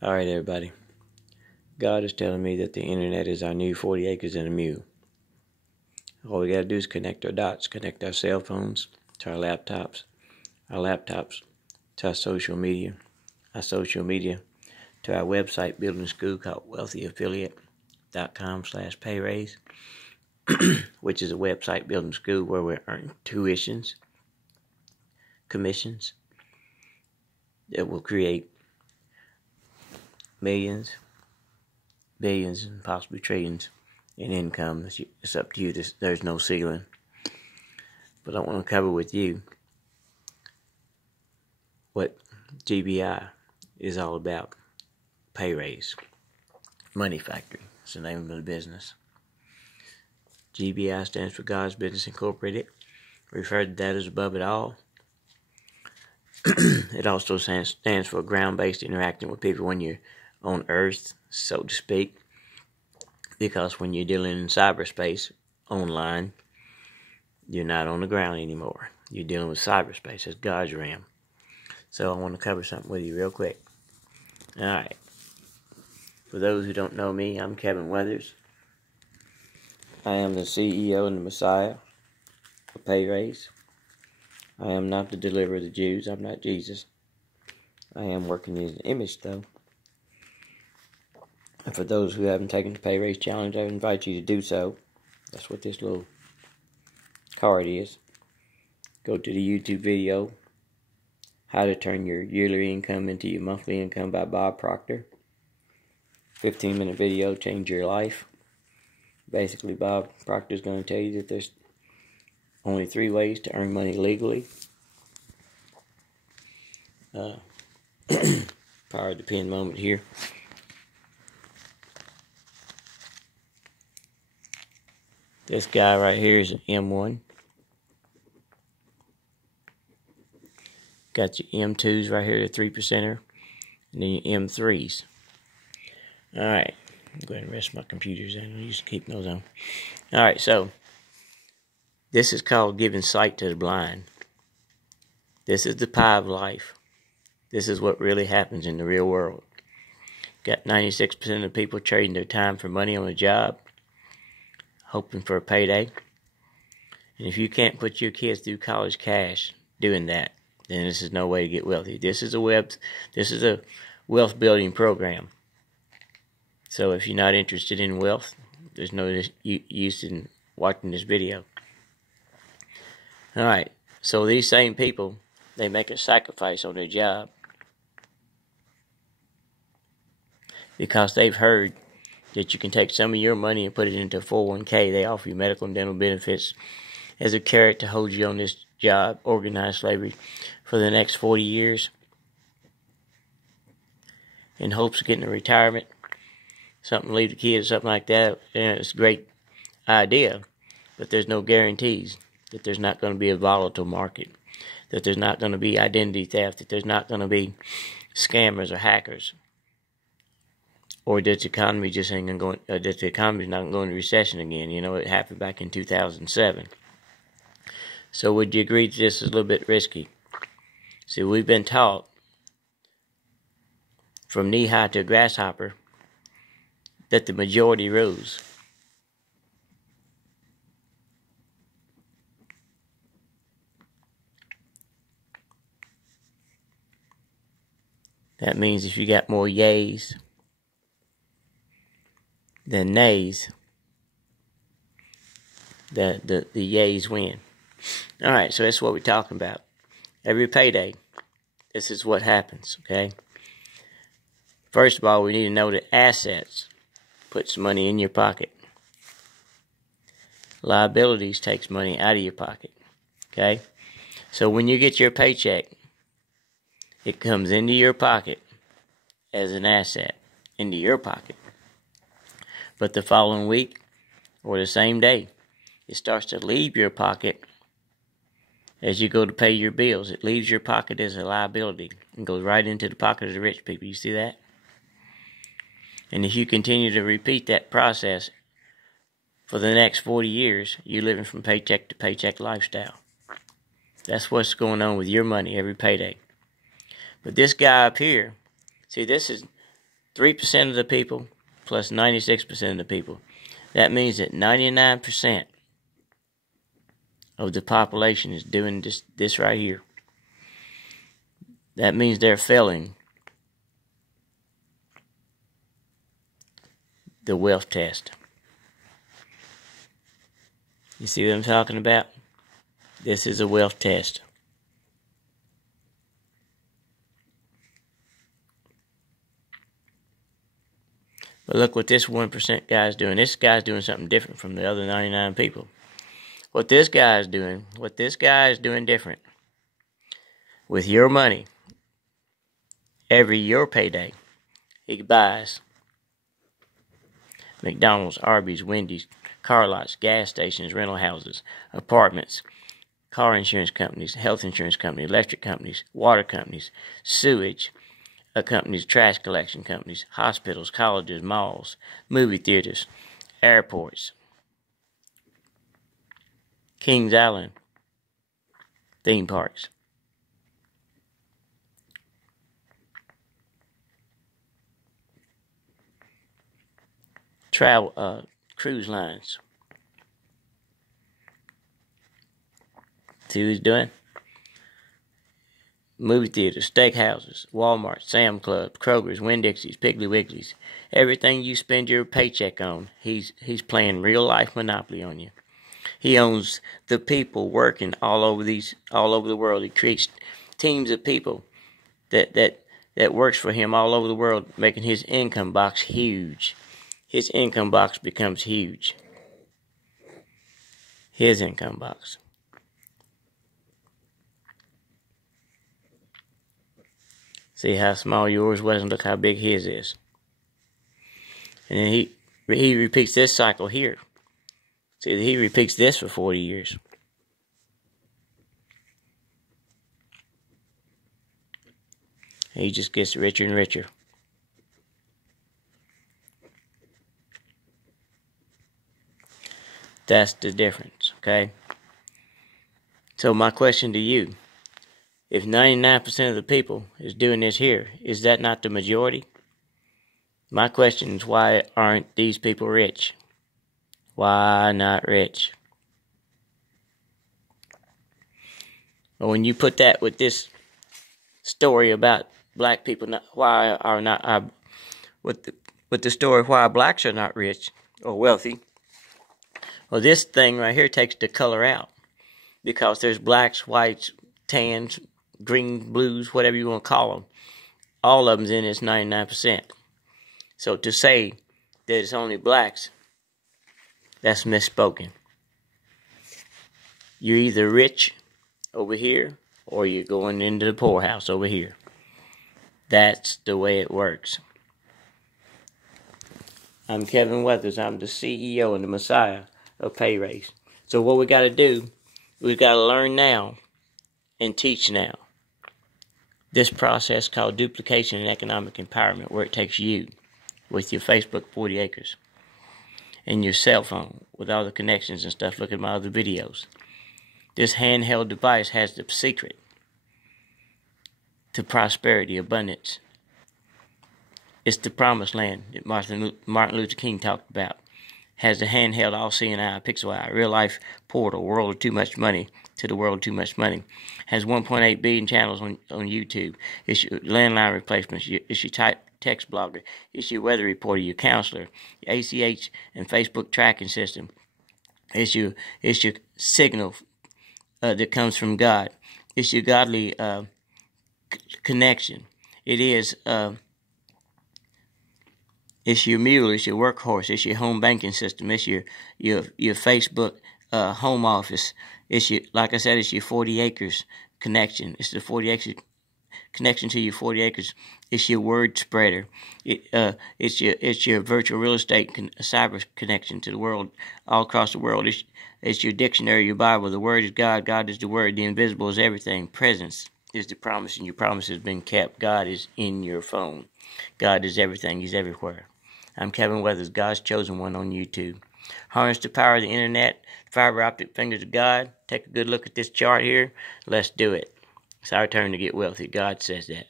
Alright, everybody. God is telling me that the internet is our new 40 acres and a mule. All we got to do is connect our dots, connect our cell phones to our laptops to our social media to our website building school called wealthyaffiliate.com/payraise, which is a website building school where we earn tuitions, commissions that will create millions, billions, and possibly trillions in income. It's up to you. There's no ceiling. But I want to cover with you what GBI is all about. Pay raise. Money Factory. It's the name of the business. GBI stands for God's Business Incorporated. Referred to that as above it all. It also stands for ground-based interacting with people when you're on Earth, so to speak. Because when you're dealing in cyberspace, online, you're not on the ground anymore. You're dealing with cyberspace. It's God's realm. So I want to cover something with you real quick. Alright. For those who don't know me, I'm Kevin Weathers. I am the CEO and the Messiah of Pay Raise. I am not the deliverer of the Jews. I'm not Jesus. I am working in an image, though. And for those who haven't taken the Pay Raise Challenge, I invite you to do so. That's what this little card is. Go to the YouTube video, How to Turn Your Yearly Income into Your Monthly Income by Bob Proctor. 15-minute video, change your life. Basically, Bob Proctor is going to tell you that there's only 3 ways to earn money legally. Prior to the pin moment here. This guy right here is an M1. Got your M2s right here, the 3%er. And then your M3s. Alright. I'm going to rest my computers in. I used to keep those on. Alright, so. This is called giving sight to the blind. This is the pie of life. This is what really happens in the real world. Got 96% of people trading their time for money on a job, hoping for a payday. And if you can't put your kids through college cash doing that, then this is no way to get wealthy. This is a wealth building program. So if you're not interested in wealth, there's no use in watching this video. Alright, so these same people, they make a sacrifice on their job because they've heard that you can take some of your money and put it into a 401k. They offer you medical and dental benefits as a carrot to hold you on this job, organized slavery, for the next 40 years in hopes of getting a retirement, something to leave the kids, something like that. And it's a great idea, but there's no guarantees that there's not going to be a volatile market, that there's not going to be identity theft, that there's not going to be scammers or hackers, or that the economy just ain't going, that the economy's not going to recession again. You know, it happened back in 2007. So would you agree that this is a little bit risky? See, we've been taught from knee-high to a grasshopper that the majority rules. That means if you got more yays than nays, the yays win. Alright, so that's what we're talking about. Every payday, this is what happens, okay? First of all, we need to know that assets puts money in your pocket. Liabilities takes money out of your pocket, okay? So when you get your paycheck, it comes into your pocket as an asset, into your pocket. But the following week, or the same day, it starts to leave your pocket as you go to pay your bills. It leaves your pocket as a liability and goes right into the pocket of the rich people. You see that? And if you continue to repeat that process for the next 40 years, you're living from paycheck to paycheck lifestyle. That's what's going on with your money every payday. But this guy up here, see, this is 3% of the people plus 96% of the people. That means that 99% of the population is doing this right here. That means they're failing the wealth test. You see what I'm talking about? This is a wealth test. But look what this 1% guy is doing. This guy's doing something different from the other 99 people. What this guy is doing different. With your money, every your payday, he buys McDonald's, Arby's, Wendy's, car lots, gas stations, rental houses, apartments, car insurance companies, health insurance companies, electric companies, water companies, sewage companies, trash collection companies, hospitals, colleges, malls, movie theaters, airports, Kings Island, theme parks. Travel, cruise lines. See what he's doing? Movie theaters, steakhouses, Walmart, Sam Club, Kroger's, Winn-Dixie's, Piggly Wiggly's. Everything you spend your paycheck on, he's playing real life Monopoly on you. He owns the people working all over the world. He creates teams of people that works for him all over the world, making his income box huge. His income box becomes huge. His income box. See how small yours was, and look how big his is. And then he repeats this cycle here. See, he repeats this for 40 years. He just gets richer and richer. That's the difference, okay? So my question to you, if 99% of the people is doing this here, is that not the majority? My question is, why aren't these people rich? Why not rich? Well, when you put that with this story about black people, with the story of why blacks are not rich or wealthy, well, this thing right here takes the color out, because there's blacks, whites, tans, green, blues, whatever you want to call them. All of them's in this 99%. So to say that it's only blacks, that's misspoken. You're either rich over here, or you're going into the poorhouse over here. That's the way it works. I'm Kevin Weathers. I'm the CEO and the Messiah of Pay Raise. So what we got to do, we've got to learn now and teach now. This process called duplication and economic empowerment, where it takes you with your Facebook 40 acres and your cell phone with all the connections and stuff. Look at my other videos. This handheld device has the secret to prosperity, abundance. It's the promised land that Martin Luther King talked about. Has the handheld all-seeing eye, pixel eye, real-life portal, world of too much money to the world of too much money. Has 1.8 billion channels on YouTube. It's your landline replacements. It's your text blogger. It's your weather reporter, your counselor, your ACH and Facebook tracking system. It's your signal that comes from God. It's your godly connection. It is... It's your mule, it's your workhorse, it's your home banking system, it's your Facebook home office. It's your, like I said, it's your 40 acres connection. It's the 40 acres connection to your 40 acres. It's your word spreader. It's your virtual real estate cyber connection to the world, all across the world. It's your dictionary, your Bible. The Word is God. God is the Word. The invisible is everything. Presence is the promise, and your promise has been kept. God is in your phone. God is everything. He's everywhere. I'm Kevin Weathers, God's chosen one on YouTube. Harness the power of the internet, fiber optic fingers of God. Take a good look at this chart here. Let's do it. It's our turn to get wealthy. God says that.